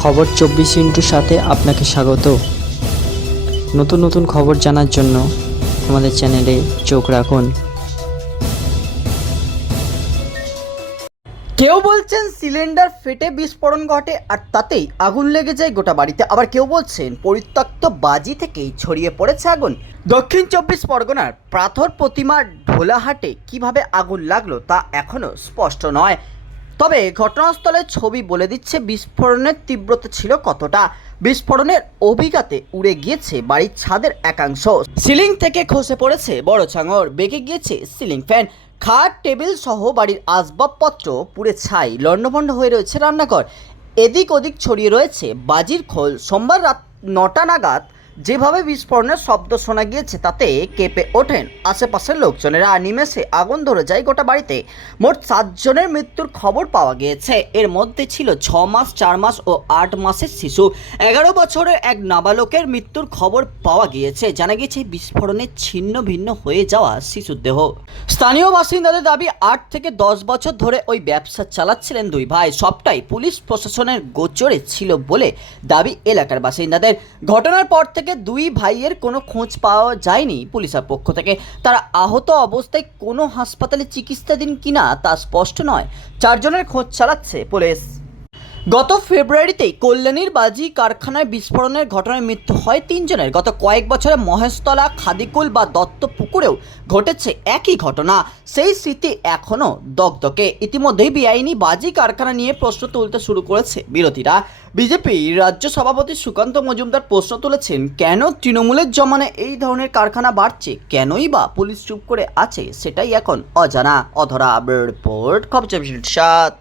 খবর চব্বিশ ইন্টুর সাথে আপনাকে স্বাগত। নতুন নতুন খবর জানার জন্য আমাদের চ্যানেলে চোখ রাখুন। কেউ বলছেন সিলিন্ডার ফেটে বিস্ফোরণ ঘটে আর তাতেই আগুন লেগে যায় গোটা বাড়িতে। আবার কেউ বলছেন পরিত্যক্ত বাজি থেকেই ছড়িয়ে পড়েছে আগুন। দক্ষিণ চব্বিশ পরগনার পাথর প্রতিমার ঢোলাহাটে কীভাবে আগুন লাগল তা এখনও স্পষ্ট নয়। তবে ঘটনাস্থলের ছবি বলে দিচ্ছে, বিস্ফোরণের তীব্রতা ছিল কতটা? বিস্ফোরণের অভিঘাতে উড়ে গিয়েছে বাড়ির ছাদের একাংশ। সিলিং থেকে খসে পড়েছে বড় ছাঙর বেঁকে গিয়েছে সিলিং ফ্যান। খাট, টেবিল সহ বাড়ির আসবাবপত্র পুড়ে ছাই, লণ্ডভণ্ড হয়ে রয়েছে রান্নাঘর। এদিক ওদিক ছড়িয়ে রয়েছে বাজির খোল। সোমবার রাত নটা নাগাদ যেভাবে বিস্ফোরণের শব্দ শোনা গিয়েছে, তাতে কেঁপে ওঠেন আশেপাশের লোকজনেরা। নিমেষে আগুন ধরে যায় গোটা বাড়িতে। মোট সাতজনের মৃত্যুর খবর পাওয়া গিয়েছে। এর মধ্যে ছিল ছ মাস, চার মাস ও আট মাসের শিশু। এগারো বছরের এক নাবালকের মৃত্যুর খবর পাওয়া গিয়েছে। জানা গিয়েছে, বিস্ফোরণে ছিন্ন ভিন্ন হয়ে যাওয়া শিশুর দেহ। স্থানীয় বাসিন্দাদের দাবি, আট থেকে দশ বছর ধরে ওই ব্যবসা চালাচ্ছিলেন দুই ভাই। সবটাই পুলিশ প্রশাসনের গোচরে ছিল বলে দাবি এলাকার বাসিন্দাদের। ঘটনার পর থেকে দুই ভাইয়ের কোনো খোঁজ পাওয়া যায়নি পুলিশের পক্ষ থেকে। তারা আহত অবস্থায় কোনো হাসপাতালে চিকিৎসাধীন কিনা তা স্পষ্ট নয়। চারজনের খোঁজ চালাচ্ছে পুলিশ। গত ফেব্রুয়ারিতেই কল্যাণীর বাজি কারখানায় বিস্ফোরণের ঘটনায় মৃত্যু হয় তিনজনের। গত কয়েক বছরে মহেশতলা, খাদিকুল বা দত্ত পুকুরেও ঘটেছে একই ঘটনা। সেই স্মৃতি এখনও দগদকে ইতিমধ্যেই বেআইনি বাজি কারখানা নিয়ে প্রশ্ন তুলতে শুরু করেছে বিরোধীরা। বিজেপি রাজ্য সভাপতি সুকান্ত মজুমদার প্রশ্ন তুলেছেন, কেন তৃণমূলের জমানে এই ধরনের কারখানা বাড়ছে? কেনই বা পুলিশ চুপ করে আছে? সেটাই এখন অজানা। অধরা রিপোর্ট, খবর সাত।